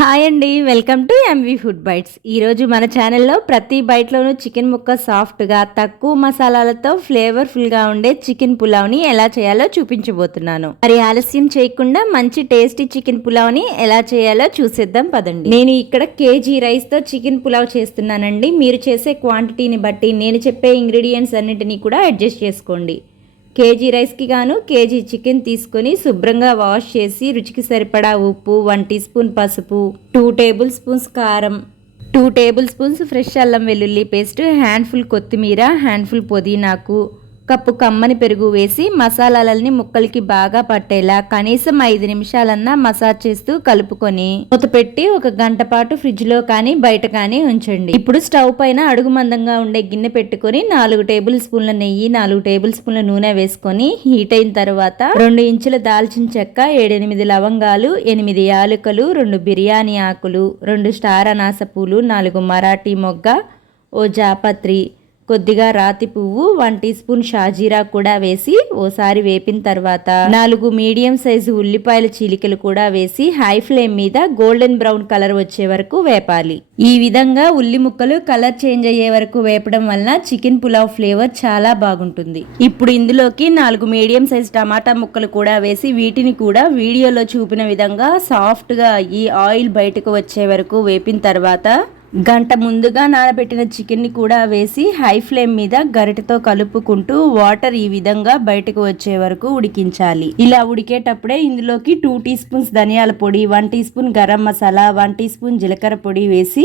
Hi అండి, welcome to MV food bites. ఈరోజు మన ఛానల్లో ప్రతి బైట్లోనూ చికెన్ ముక్క సాఫ్ట్గా తక్కువ మసాలాలతో ఫ్లేవర్ఫుల్గా ఉండే చికెన్ పులావ్ని ఎలా చేయాలో చూపించబోతున్నాను. మరి ఆలస్యం చేయకుండా మంచి టేస్టీ చికెన్ పులావ్ని ఎలా చేయాలో చూసేద్దాం పదండి. నేను ఇక్కడ కేజీ రైస్తో చికెన్ పులావ్ చేస్తున్నానండి. మీరు చేసే క్వాంటిటీని బట్టి నేను చెప్పే ఇంగ్రీడియంట్స్ అన్నింటినీ కూడా అడ్జస్ట్ చేసుకోండి. కేజీ రైస్కి గాను కేజీ చికెన్ తీసుకొని శుభ్రంగా వాష్ చేసి రుచికి సరిపడా ఉప్పు, 1 టీ స్పూన్ పసుపు, 2 టేబుల్ స్పూన్స్ కారం, 2 టేబుల్ స్పూన్స్ ఫ్రెష్ అల్లం వెల్లుల్లి పేస్ట్, హ్యాండ్ఫుల్ కొత్తిమీర, హ్యాండ్ఫుల్ పుదీనాకు, కప్పు కమ్మని పెరుగు వేసి మసాలాలని ముక్కలకి బాగా పట్టేలా కనీసం 5 నిమిషాలన్నా మసాజ్ చేస్తూ కలుపుకొని మూత పెట్టి 1 గంట పాటు ఫ్రిడ్జ్ లో కానీ బయట కానీ ఉంచండి. ఇప్పుడు స్టవ్ పైన అడుగు మందంగా ఉండే గిన్నె పెట్టుకొని 4 టేబుల్ స్పూన్ల నెయ్యి, 4 టేబుల్ స్పూన్ల నూనె వేసుకొని హీట్ అయిన తర్వాత 2 ఇంచుల దాల్చిన చెక్క, 7-8 లవంగాలు, 8 యాలకులు, 2 బిర్యానీ ఆకులు, 2 స్టార్ అనాస పూలు, 4 మరాఠీ మొగ్గ, ఓ జాపత్రి, కొద్దిగా రాతి పువ్వు, 1 టీ స్పూన్ షాజీరా కూడా వేసి ఓసారి వేపిన తర్వాత 4 మీడియం సైజు ఉల్లిపాయల చీలికలు కూడా వేసి హై ఫ్లేమ్ మీద గోల్డెన్ బ్రౌన్ కలర్ వచ్చే వరకు వేపాలి. ఈ విధంగా ఉల్లి ముక్కలు కలర్ చేంజ్ అయ్యే వరకు వేపడం వలన చికెన్ పులావ్ ఫ్లేవర్ చాలా బాగుంటుంది. ఇప్పుడు ఇందులోకి 4 మీడియం సైజ్ టమాటా ముక్కలు కూడా వేసి వీటిని కూడా వీడియోలో చూపిన విధంగా సాఫ్ట్గా అయ్యి ఆయిల్ బయటకు వచ్చే వరకు వేపిన తర్వాత గంట ముందుగా నానబెట్టిన చికెన్ని కూడా వేసి హై ఫ్లేమ్ మీద గరిటెతో కలుపుకుంటూ వాటర్ ఈ విధంగా బయటకు వచ్చే వరకు ఉడికించాలి. ఇలా ఉడికేటప్పుడే ఇందులోకి 2 టీ స్పూన్స్ ధనియాల పొడి, 1 teaspoon garam masala, 1 teaspoon జీలకర్ర పొడి వేసి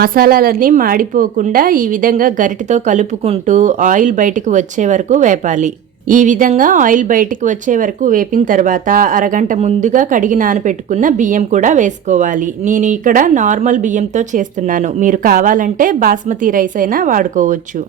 మసాలాలన్నీ మాడిపోకుండా ఈ విధంగా గరిటెతో కలుపుకుంటూ ఆయిల్ బయటకు వచ్చే వరకు వేపాలి. ఈ విధంగా ఆయిల్ బయటికి వచ్చే వరకు వేపిన తర్వాత అరగంట ముందుగా కడిగి నానబెట్టుకున్న బియ్యం కూడా వేసుకోవాలి. నేను ఇక్కడ నార్మల్ బియ్యంతో చేస్తున్నాను, మీరు కావాలంటే బాస్మతి రైస్ అయినా వాడుకోవచ్చు.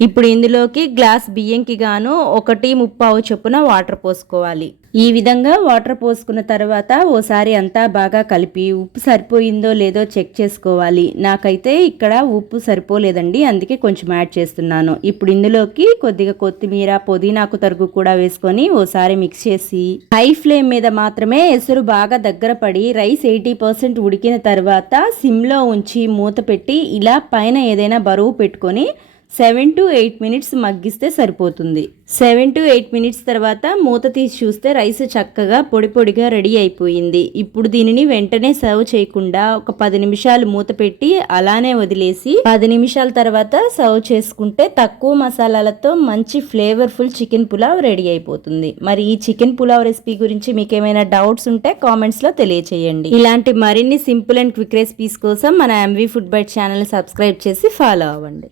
ఇప్పుడు ఇందులోకి గ్లాస్ బియ్యంకి గాను 1:3 చొప్పున వాటర్ పోసుకోవాలి. ఈ విధంగా వాటర్ పోసుకున్న తర్వాత ఓసారి అంతా బాగా కలిపి ఉప్పు సరిపోయిందో లేదో చెక్ చేసుకోవాలి. నాకైతే ఇక్కడ ఉప్పు సరిపోలేదండి, అందుకే కొంచెం యాడ్ చేస్తున్నాను. ఇప్పుడు ఇందులోకి కొద్దిగా కొత్తిమీర, పుదీనాకు తరుగు కూడా వేసుకొని ఓసారి మిక్స్ చేసి హై ఫ్లేమ్ మీద మాత్రమే ఎసురు బాగా దగ్గర పడి రైస్ 80% ఉడికిన తర్వాత సిమ్లో ఉంచి మూత పెట్టి ఇలా పైన ఏదైనా బరువు పెట్టుకొని 7 to 8 మినిట్స్ మగ్గిస్తే సరిపోతుంది. 7 to 8 మినిట్స్ తర్వాత మూత తీసి చూస్తే రైస్ చక్కగా పొడి పొడిగా రెడీ అయిపోయింది. ఇప్పుడు దీనిని వెంటనే సర్వ్ చేయకుండా ఒక 10 నిమిషాలు మూత పెట్టి అలానే వదిలేసి 10 నిమిషాల తర్వాత సర్వ్ చేసుకుంటే తక్కువ మసాలాలతో మంచి ఫ్లేవర్ఫుల్ చికెన్ పులావ్ రెడీ అయిపోతుంది. మరి ఈ చికెన్ పులావ్ రెసిపీ గురించి మీకు ఏమైనా డౌట్స్ ఉంటే కామెంట్స్ లో తెలియచేయండి. ఇలాంటి మరిన్ని సింపుల్ అండ్ క్విక్ రెసిపీస్ కోసం మన MV food bite channel subscribe చేసి ఫాలో అవ్వండి.